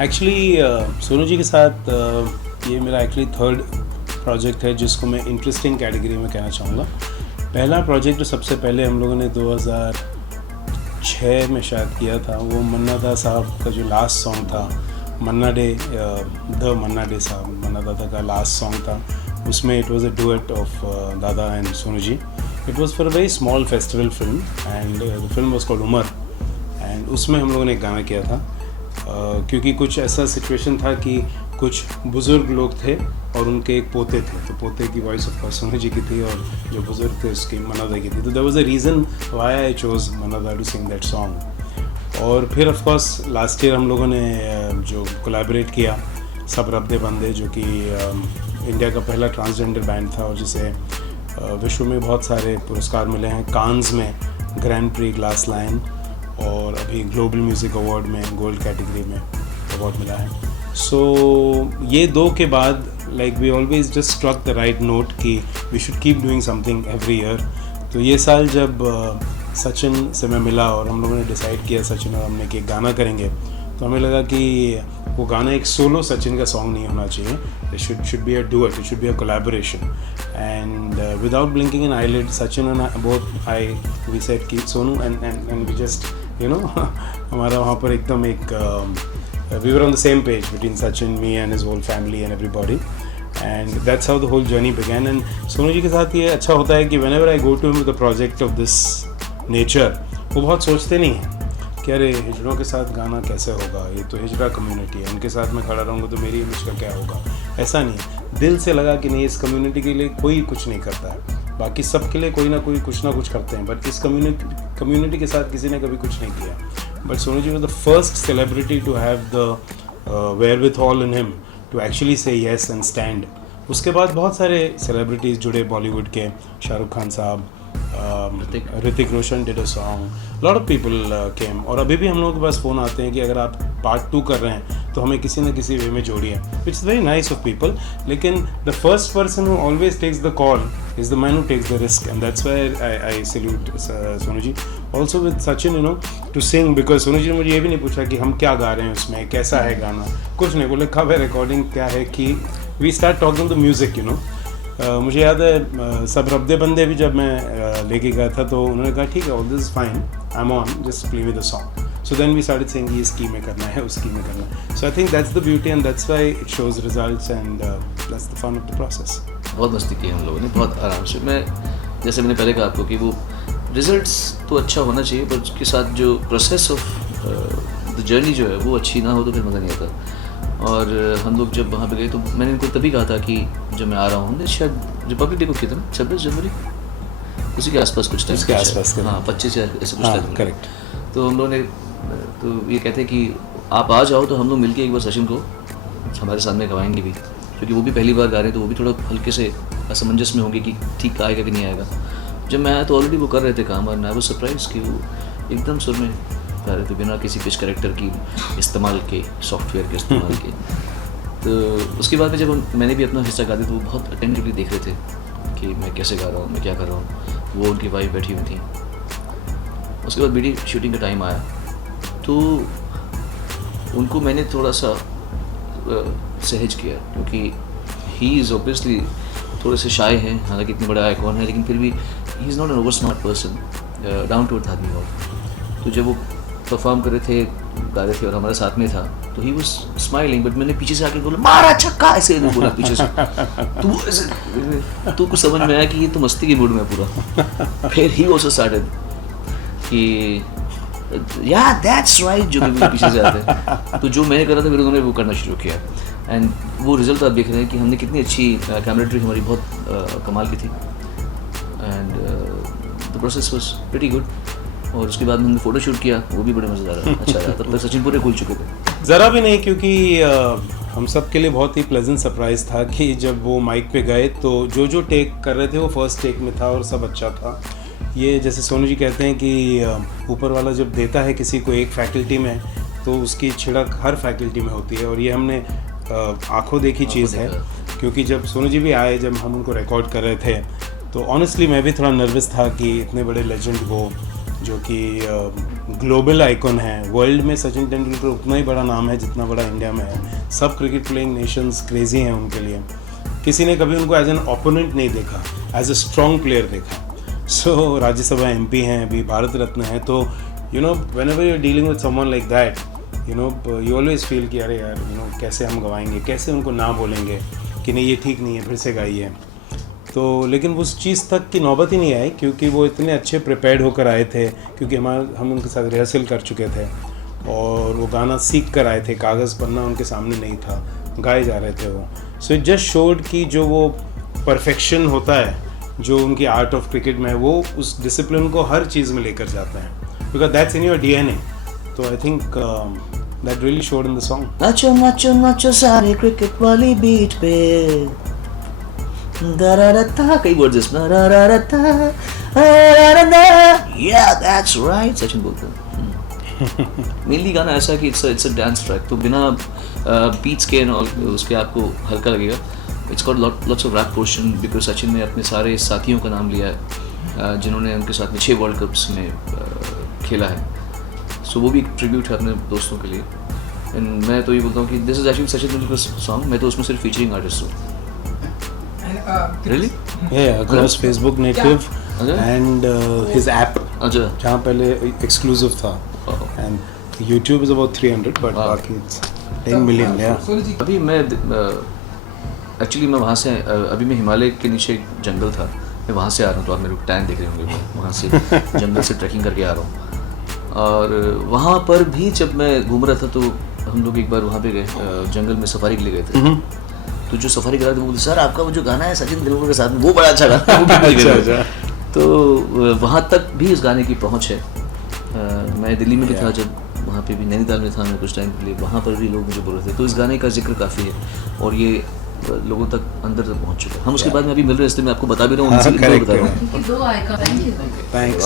Actually Sonu ji के साथ ये मेरा एक्चुअली थर्ड प्रोजेक्ट है जिसको मैं इंटरेस्टिंग कैटेगरी में कहना चाहूँगा। पहला प्रोजेक्ट जो सबसे पहले हम लोगों ने 2006 में शायद किया था, वो मन्ना दा साहब का जो लास्ट सॉन्ग था, मन्ना डे, द मन्ना डे साहब, मन्ना दादा का लास्ट सॉन्ग था। उसमें it was a duet of दादा and Sonu ji. It was for a very small festival film and the film was called Umar. And उसमें हम लोगों ने एक गाना किया था क्योंकि कुछ ऐसा सिचुएशन था कि कुछ बुज़ुर्ग लोग थे और उनके एक पोते थे, तो पोते की voice of course Sonu ji की थी और जो बुज़ुर्ग थे उसकी मन्ना दा की थी। तो there was a reason why I chose Manna दा टू सिंग दैट सॉन्ग। और फिर ऑफ कोर्स लास्ट ईयर हम लोगों ने जो कोलैबोरेट किया सब रब दे बंदे, जो कि इंडिया का पहला ट्रांसजेंडर बैंड था और जिसे विश्व में बहुत सारे पुरस्कार मिले हैं। कान्स में ग्रैंड प्री ग्लास लायन और अभी ग्लोबल म्यूज़िक अवार्ड में गोल्ड कैटेगरी में अवार्ड मिला है। सो ये दो के बाद like we always just struck the right note कि we should keep doing something every year. तो ये साल जब सचिन से मैं मिला और हम लोगों ने डिसाइड किया, सचिन और हमने कि एक गाना करेंगे, तो हमें लगा कि वो गाना एक सोलो सचिन का सॉन्ग नहीं होना चाहिए। It should be a duet, it should be a collaboration. And without blinking an eyelid, Sachin and both we said कि Sonu and we just you know हमारा वहाँ पर एकदम एक we were on the same page between Sachin, me and his whole family and everybody, and that's how the whole journey began. And Sonu ji के साथ ये अच्छा होता है कि whenever I go to him with a project of this nature, वो बहुत सोचते नहीं हैं कि अरे हिजड़ों के साथ गाना कैसे होगा, ये तो हिजड़ा कम्युनिटी है, उनके साथ मैं खड़ा रहूँगा तो मेरी इमेज का क्या होगा। ऐसा नहीं, दिल से लगा कि नहीं, इस कम्युनिटी के लिए कोई कुछ नहीं करता है, बाकी सब के लिए कोई ना कुछ करते हैं, बट इस कम्युनिटी के साथ किसी ने कभी कुछ नहीं किया। But Sonu ji was the first celebrity to have the wherewithal in him to actually say yes and stand. उसके बाद बहुत सारे celebrities जुड़े बॉलीवुड के, शाहरुख खान साहब, Hrithik Roshan did a song, lot of people came। और अभी भी हम लोगों के पास फ़ोन आते हैं कि अगर आप पार्ट 2 कर रहे हैं तो हमें किसी न किसी वे में जोड़िए, which is very nice of people। लेकिन the first person who always takes the call is the man who takes the risk, and that's why I salute Sonu ji। Also with Sachin, you know, to sing, because Sonu ji ने मुझे ये भी नहीं पूछा कि हम क्या गा रहे हैं उसमें, कैसा है गाना, कुछ नहीं, बोले कब है रिकॉर्डिंग, क्या है, कि we start talking the music, you know। मुझे याद है सब रब दे बंदे भी जब मैं लेके गया था तो उन्होंने कहा ठीक है, all this is fine, I'm on, just play with the song। So then we started saying ये स्की में करना है, उस स्की में करना है। So I think that's the beauty and that's why it shows results and that's the fun of the process। बहुत मस्ती की हम लोगों ने, बहुत आराम से। मैं जैसे मैंने पहले कहा आपको कि वो रिजल्ट्स तो अच्छा होना चाहिए, पर उसके साथ जो प्रोसेस ऑफ द जर्नी जो है वो अच्छी ना हो तो फिर मज़ा नहीं आता। और हम लोग जब वहाँ पे गए तो मैंने इनको तभी कहा था कि जब मैं आ रहा हूँ, हमने शायद रिपब्लिक डे को किया था ना, 26 जनवरी, उसी के आसपास कुछ टाइम, उसके आसपास, हाँ 25 या ऐसे कुछ टाइम, करेक्ट। तो हम लोगों ने तो ये कहते हैं कि आप आ जाओ तो हम लोग मिलके एक बार सचिन को हमारे सामने गवाएंगे भी, क्योंकि वो भी पहली बार गा रहे हैं तो वो भी थोड़ा हल्के से असमंजस में होंगे कि ठीक आएगा कि नहीं आएगा। जब मैं आया तो ऑलरेडी वो कर रहे थे काम, और आई वाज सरप्राइज कि वो एकदम सुर में गा रहे थे बिना किसी पिच करेक्टर की इस्तेमाल के, सॉफ्टवेयर के इस्तेमाल के। तो उसके बाद में जब मैंने भी अपना हिस्सा गा दिया तो वो बहुत अटेंटिवली देख रहे थे कि मैं कैसे गा रहा हूँ, मैं क्या कर रहा हूँ। वो उनकी वाइफ बैठी हुई थी। उसके बाद वीडियो शूटिंग का टाइम आया तो उनको मैंने थोड़ा सा सहज किया, क्योंकि ही इज़ ऑब्वियसली थोड़े से शाय हैं, हालांकि इतने बड़ा आइकॉन है, लेकिन फिर भी he is not an over smart person, down to earth आदमी। और तो जब वो परफॉर्म कर रहे थे, गा रहे थे और हमारे साथ में था, तो ही वाज स्माइलिंग, बट मैंने पीछे से आके बोला मारा छक्का, ऐसे नहीं बोला पीछे से। तो कुछ समझ में आया कि ये तो मस्ती की मूड में पूरा। फिर ही ऑल्सो स्टार्टेड कि या दैट्स राइट, जो भी पीछे से आते हैं। तो जो मैंने करा था फिर उन्होंने वो करना शुरू किया, एंड वो रिजल्ट आप देख रहे हैं कि हमने कितनी अच्छी कैमरेट्री हमारी बहुत कमाल की थी, and the process was pretty good. और उसके बाद हमने फ़ोटो शूट किया, वो भी बड़े मज़ेदार अच्छा रहा। तब तक सचिन पूरे खुल चुके थे। ज़रा भी नहीं, क्योंकि हम सब के लिए बहुत ही प्लेजेंट सरप्राइज़ था कि जब वो माइक पे गए तो जो टेक कर रहे थे वो फर्स्ट टेक में था और सब अच्छा था। ये जैसे सोनू जी कहते हैं कि ऊपर वाला जब देता है किसी को एक फैकल्टी में तो उसकी छिड़क हर फैकल्टी में होती है, और ये हमने आंखों देखी चीज़ है, क्योंकि जब सोनू जी भी आए, जब हम उनको रिकॉर्ड कर रहे थे, तो ऑनेस्टली मैं भी थोड़ा नर्वस था कि इतने बड़े लेजेंड को, जो कि ग्लोबल आइकॉन है वर्ल्ड में, सचिन तेंदुलकर उतना ही बड़ा नाम है जितना बड़ा इंडिया में है। सब क्रिकेट प्लेइंग नेशंस क्रेजी हैं उनके लिए। किसी ने कभी उनको एज एन ओपोनेंट नहीं देखा, एज अ स्ट्रॉन्ग प्लेयर देखा। सो राज्यसभा MP हैं, अभी भारत रत्न है, तो you know whenever you are dealing with someone like that, you know you always feel कि अरे यार, यू नो कैसे हम गवाएंगे, कैसे उनको ना बोलेंगे कि नहीं ये ठीक नहीं है, फिर से गाइए। तो लेकिन उस चीज़ तक की नौबत ही नहीं आई, क्योंकि वो इतने अच्छे प्रिपेयर्ड होकर आए थे, क्योंकि हम उनके साथ रिहर्सल कर चुके थे और वो गाना सीख कर आए थे, कागज़ पन्ना उनके सामने नहीं था, गाए जा रहे थे वो। सो इट जस्ट शोड कि जो वो परफेक्शन होता है जो उनकी आर्ट ऑफ क्रिकेट में है, वो उस डिसिप्लिन को हर चीज़ में लेकर जाते हैं, because that's in your DNA। तो I think that really showed in the song. नाचो नाचो नाचो सारे क्रिकेट वाली बीच पे, da-da-da-da, कई वर्ड्स इसमें, da-da-da-da, yeah that's right, Sachin बोलते हैं। मेनली गाना ऐसा है कि इट्स अ डांस ट्रैक, तो बिना बीट्स के उसके आपको हल्का लगेगा। It's got lots of rap portion, because Sachin ने अपने सारे साथियों का नाम लिया है जिन्होंने उनके साथ में 6 वर्ल्ड कप्स में खेला है। सो वो भी एक ट्रिब्यूट है अपने दोस्तों के लिए। एंड मैं तो ये बोलता हूँ कि this is actually Sachin Tendulkar song, मैं तो उसमें सिर्फ फीचरिंग आर्टिस्ट हूँ। Really? Yeah, across Facebook native and his app, अच्छा, जहाँ पहले exclusive था, and YouTube is about 300, but बाकी it's 10 million, yeah. अभी मैं एक्चुअली मैं वहाँ से अभी मैं हिमालय के नीचे एक जंगल था, मैं वहाँ से आ रहा हूँ, तो आप मेरे को टैन देख रहे होंगे, वहाँ से जंगल से ट्रैकिंग करके आ रहा हूँ। और वहाँ पर भी जब मैं घूम रहा था तो हम लोग एक बार वहाँ पे गए, जंगल में सफारी के लिए गए थे। तो जो सफारी करा था वो बोलते, सर आपका वो जो गाना है सचिन तेंदुलकर के साथ में, वो बड़ा अच्छा गाना है, वो भी अच्छा। तो वहाँ तक भी इस गाने की पहुँच है। मैं दिल्ली में भी था, जब वहाँ पे भी नैनीताल में था मैं कुछ टाइम के लिए, वहाँ पर भी लोग मुझे बोल रहे थे। तो इस गाने का जिक्र काफ़ी है और ये लोगों तक अंदर तक पहुँच चुका है। हम उसके बाद में अभी मिल रहे हैं, इसलिए मैं आपको बता भी रहा हूँ, उनसे बता रहा हूँ। दो आइकॉन। Thanks.